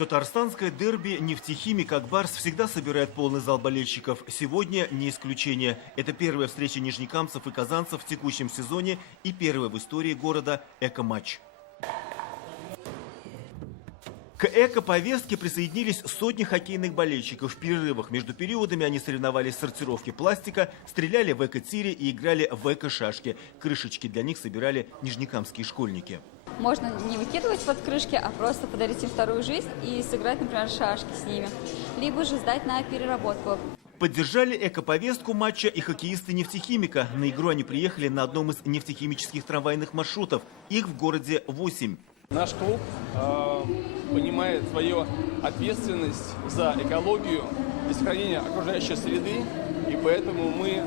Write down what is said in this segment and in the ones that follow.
Татарстанское дерби «Нефтехимик» Акбарс всегда собирает полный зал болельщиков. Сегодня не исключение. Это первая встреча нижнекамцев и казанцев в текущем сезоне и первая в истории города эко-матч. К эко-повестке присоединились сотни хоккейных болельщиков. В перерывах между периодами они соревновались в сортировке пластика, стреляли в эко-тире и играли в эко-шашки. Крышечки для них собирали нижнекамские школьники. Можно не выкидывать под крышки, а просто подарить им вторую жизнь и сыграть, например, шашки с ними. Либо же сдать на переработку. Поддержали эко-повестку матча и хоккеисты «Нефтехимика». На игру они приехали на одном из нефтехимических трамвайных маршрутов. Их в городе 8. Наш клуб понимает свою ответственность за экологию и сохранение окружающей среды, и поэтому мы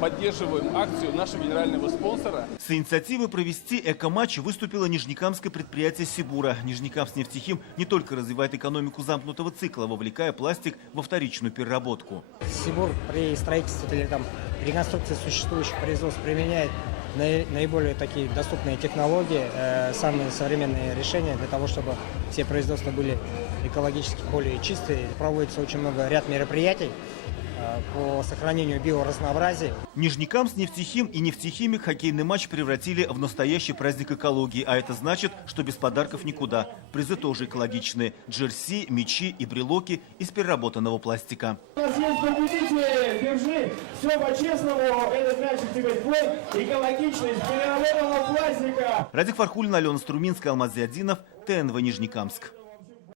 поддерживаем акцию нашего генерального спонсора. С инициативой провести эко-матч выступило нижнекамское предприятие «Сибура». Нижнекамснефтехим не только развивает экономику замкнутого цикла, вовлекая пластик во вторичную переработку. Сибур при строительстве или реконструкции существующих производств применяет наиболее такие доступные технологии, самые современные решения для того, чтобы все производства были экологически более чистые. Проводится очень много ряд мероприятий по сохранению биоразнообразия. Нижнекамснефтехим и «Нефтехимик» хоккейный матч превратили в настоящий праздник экологии. А это значит, что без подарков никуда. Призы тоже экологичные. Джерси, мячи и брелоки из переработанного пластика. У нас есть победители, держи, все по-честному, этот мячик тебе твой, экологичный, из переработанного пластика. Радик Фархулин, Алена Струминская, Алмаз Зиадинов, ТНВ Нижнекамск.